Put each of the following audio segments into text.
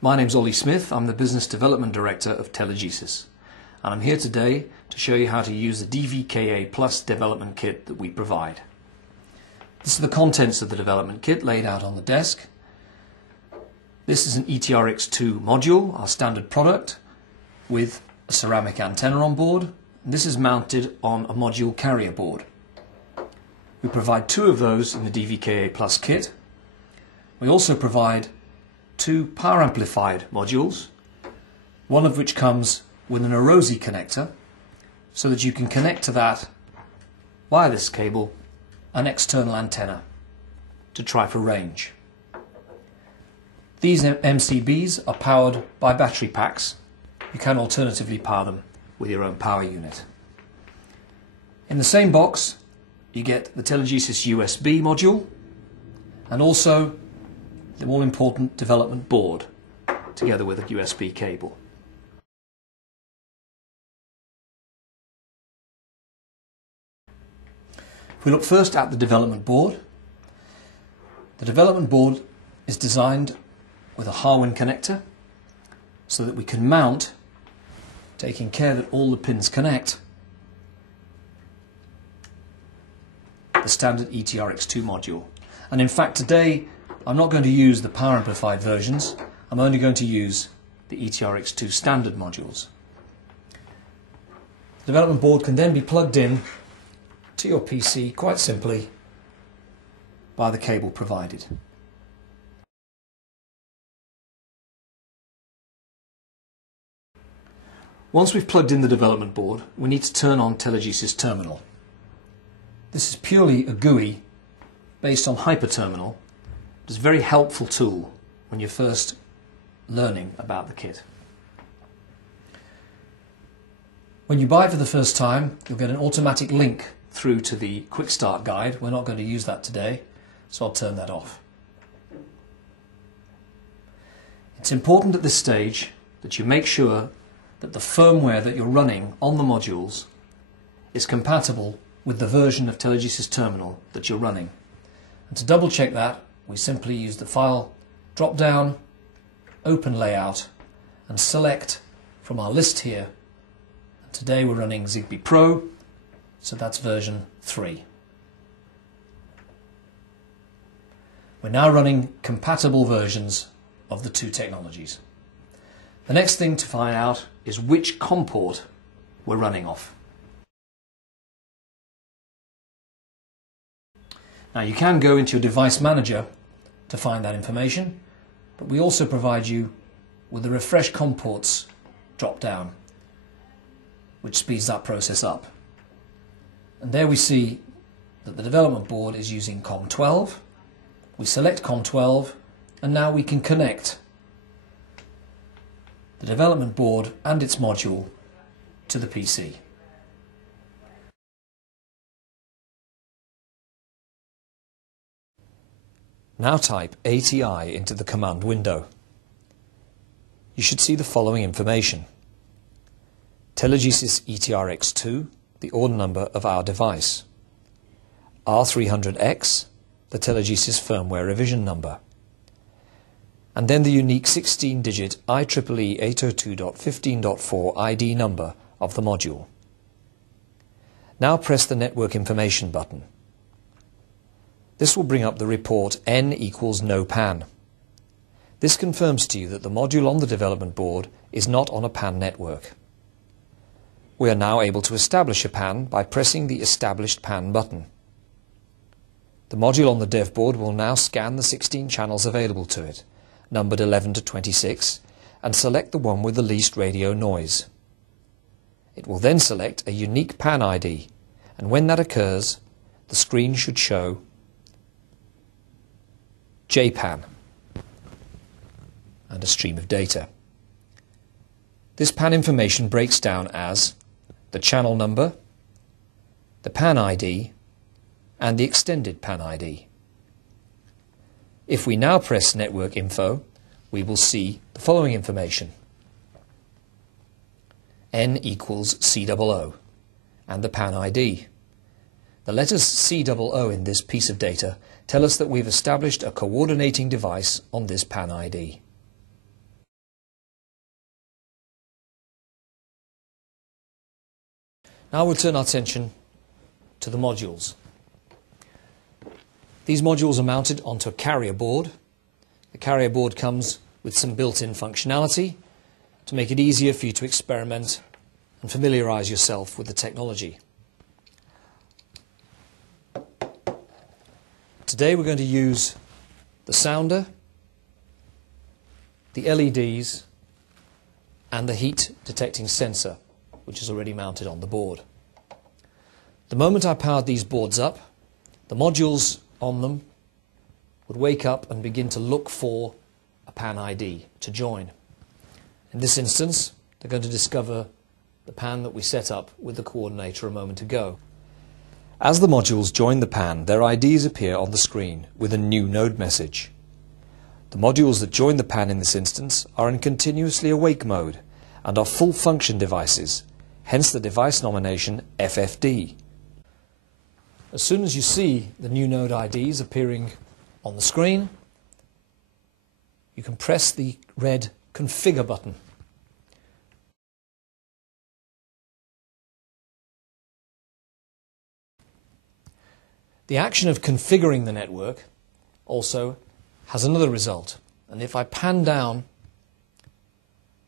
My name's Ollie Smith. I'm the Business Development Director of Telegesis, and I'm here today to show you how to use the DVKA Plus development kit that we provide. This is the contents of the development kit laid out on the desk. This is an ETRX2 module, our standard product, with a ceramic antenna on board. This is mounted on a module carrier board. We provide two of those in the DVKA Plus kit. We also provide two power amplified modules, one of which comes with an Erosi connector, so that you can connect to that via this cable an external antenna to try for range. These MCBs are powered by battery packs. You can alternatively power them with your own power unit. In the same box you get the Telegesis USB module and also the all-important development board together with a USB cable. If we look first at the development board is designed with a Harwin connector so that we can mount, taking care that all the pins connect, the standard ETRX2 module. And in fact today I'm not going to use the power amplified versions, I'm only going to use the ETRX2 standard modules. The development board can then be plugged in to your PC quite simply by the cable provided. Once we've plugged in the development board, we need to turn on Telegesis Terminal. This is purely a GUI based on Hyperterminal. It's a very helpful tool when you're first learning about the kit. When you buy it for the first time, you'll get an automatic link through to the Quick Start guide. We're not going to use that today, so I'll turn that off. It's important at this stage that you make sure that the firmware that you're running on the modules is compatible with the version of Telegesis Terminal that you're running. And to double check that, we simply use the File drop-down, Open Layout, and select from our list here. And today we're running ZigBee Pro, so that's version 3. We're now running compatible versions of the two technologies. The next thing to find out is which COM port we're running off. Now you can go into your device manager to find that information, but we also provide you with the Refresh COM ports drop down, which speeds that process up. And there we see that the development board is using COM12. We select COM12 and now we can connect the development board and its module to the PC. Now type ATI into the command window. You should see the following information: Telegesis ETRX2, the order number of our device; R300X, the Telegesis firmware revision number; and then the unique 16-digit IEEE 802.15.4 ID number of the module. Now press the Network Information button. This will bring up the report N equals no PAN. This confirms to you that the module on the development board is not on a PAN network. We are now able to establish a PAN by pressing the Established PAN button. The module on the dev board will now scan the 16 channels available to it, numbered 11 to 26, and select the one with the least radio noise. It will then select a unique PAN ID, and when that occurs, the screen should show JPAN and a stream of data. This PAN information breaks down as the channel number, the PAN ID, and the extended PAN ID. If we now press Network Info, we will see the following information: N equals COO and the PAN ID. The letters COO in this piece of data tell us that we've established a coordinating device on this PAN ID. Now we'll turn our attention to the modules. These modules are mounted onto a carrier board. The carrier board comes with some built-in functionality to make it easier for you to experiment and familiarise yourself with the technology. Today we're going to use the sounder, the LEDs and the heat detecting sensor, which is already mounted on the board. The moment I powered these boards up, the modules on them would wake up and begin to look for a PAN ID to join. In this instance, they're going to discover the PAN that we set up with the coordinator a moment ago. As the modules join the PAN, their IDs appear on the screen with a new node message. The modules that join the PAN in this instance are in continuously awake mode and are full function devices, hence the device nomination FFD. As soon as you see the new node IDs appearing on the screen, you can press the red Configure button. The action of configuring the network also has another result, and if I pan down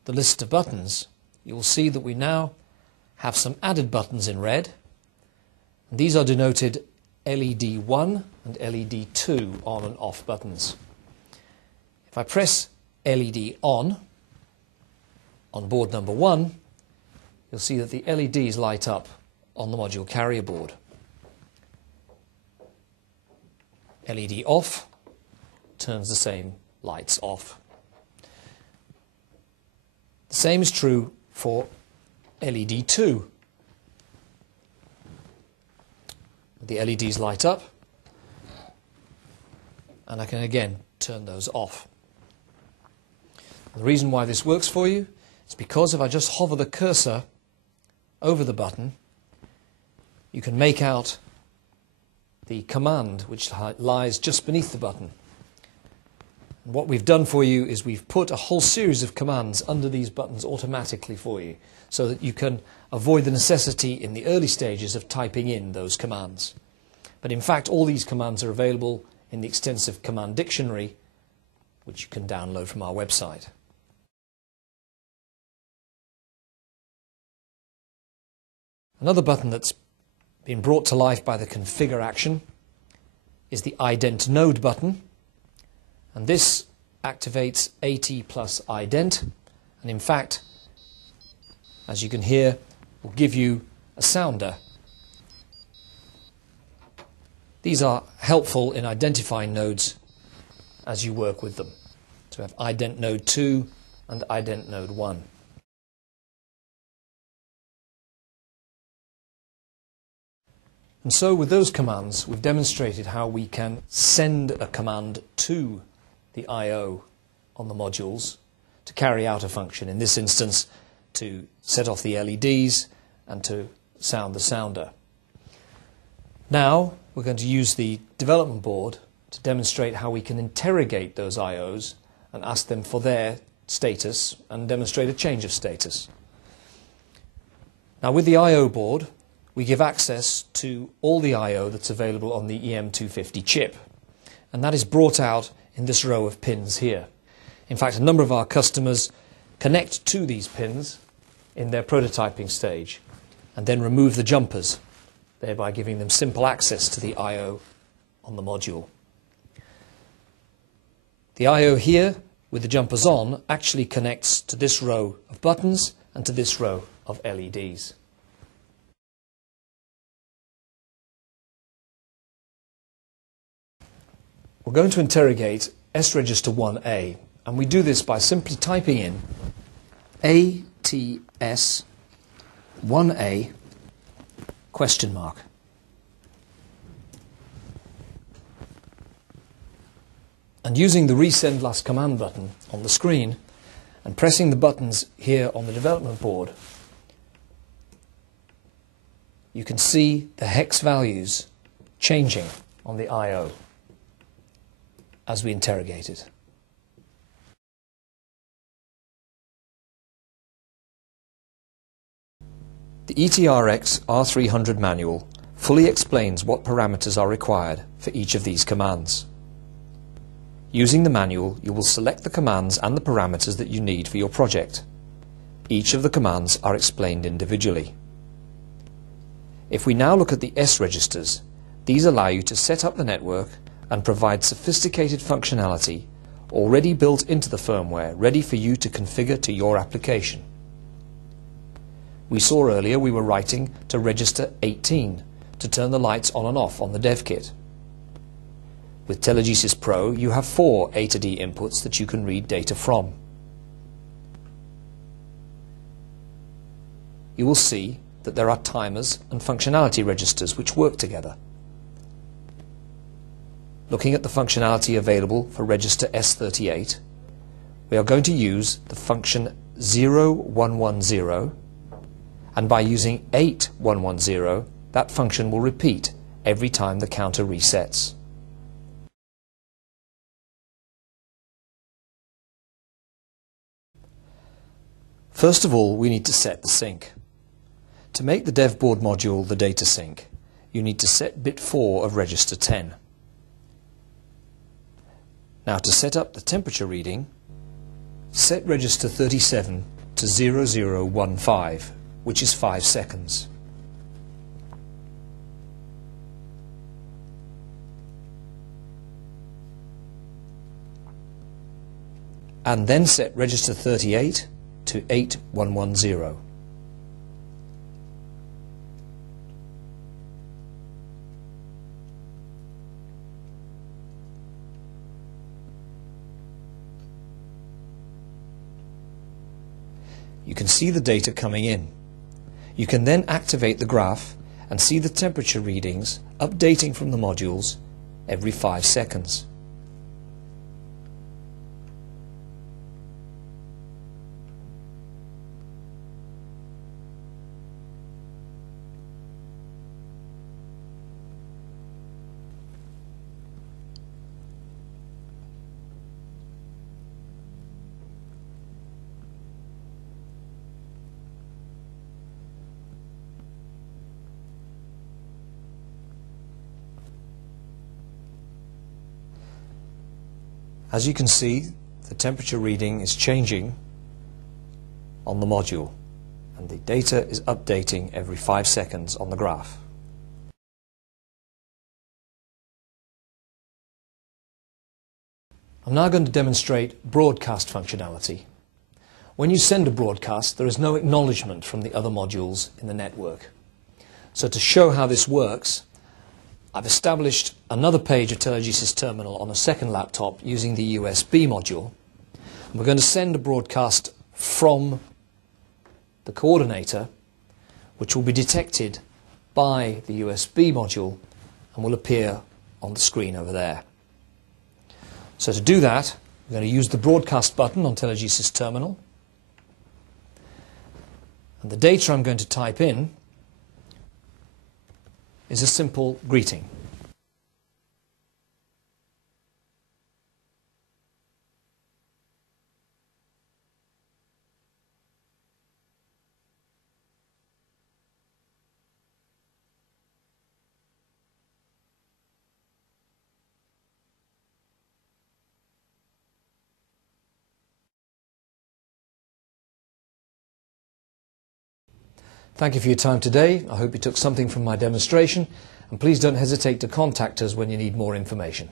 the list of buttons, you will see that we now have some added buttons in red. And these are denoted LED 1 and LED 2 on and off buttons. If I press LED on board number 1, you'll see that the LEDs light up on the module carrier board. LED off turns the same lights off. The same is true for LED 2. The LEDs light up, and I can again turn those off. The reason why this works for you is because if I just hover the cursor over the button, you can make out the command which lies just beneath the button. And what we've done for you is we've put a whole series of commands under these buttons automatically for you, so that you can avoid the necessity in the early stages of typing in those commands. But in fact, all these commands are available in the extensive command dictionary, which you can download from our website. Another button that's been brought to life by the configure action is the ident node button, and this activates AT plus ident, and in fact, as you can hear, will give you a sounder. These are helpful in identifying nodes as you work with them. So we have ident node 2 and ident node 1. And so with those commands, we've demonstrated how we can send a command to the I/O on the modules to carry out a function, in this instance to set off the LEDs and to sound the sounder. Now we're going to use the development board to demonstrate how we can interrogate those I/Os and ask them for their status and demonstrate a change of status. Now with the I/O board, we give access to all the I/O that's available on the EM250 chip, and that is brought out in this row of pins here. In fact, a number of our customers connect to these pins in their prototyping stage and then remove the jumpers, thereby giving them simple access to the I/O on the module. The I/O here with the jumpers on actually connects to this row of buttons and to this row of LEDs. We're going to interrogate S register 1A, and we do this by simply typing in ATS 1A question mark. And using the resend last command button on the screen and pressing the buttons here on the development board, you can see the hex values changing on the I/O as we interrogate it. The ETRX357 manual fully explains what parameters are required for each of these commands. Using the manual, you will select the commands and the parameters that you need for your project. Each of the commands are explained individually. If we now look at the S registers, these allow you to set up the network and provide sophisticated functionality already built into the firmware, ready for you to configure to your application. We saw earlier we were writing to register 18 to turn the lights on and off on the dev kit. With Telegesis Pro, you have 4 A to D inputs that you can read data from. You will see that there are timers and functionality registers which work together. Looking at the functionality available for register S38, we are going to use the function 0110, and by using 8110, that function will repeat every time the counter resets. First of all, we need to set the sync. To make the dev board module the data sync, you need to set bit 4 of register 10. Now to set up the temperature reading, set register 37 to 0015, which is 5 seconds. And then set register 38 to 8110. You can see the data coming in. You can then activate the graph and see the temperature readings updating from the modules every 5 seconds. As you can see, the temperature reading is changing on the module, and the data is updating every 5 seconds on the graph. I'm now going to demonstrate broadcast functionality. When you send a broadcast, there is no acknowledgement from the other modules in the network. So to show how this works, I've established another page of Telegesis Terminal on a second laptop using the USB module. And we're going to send a broadcast from the coordinator, which will be detected by the USB module and will appear on the screen over there. So to do that, we're going to use the broadcast button on Telegesis Terminal. And the data I'm going to type in is a simple greeting. Thank you for your time today. I hope you took something from my demonstration, and please don't hesitate to contact us when you need more information.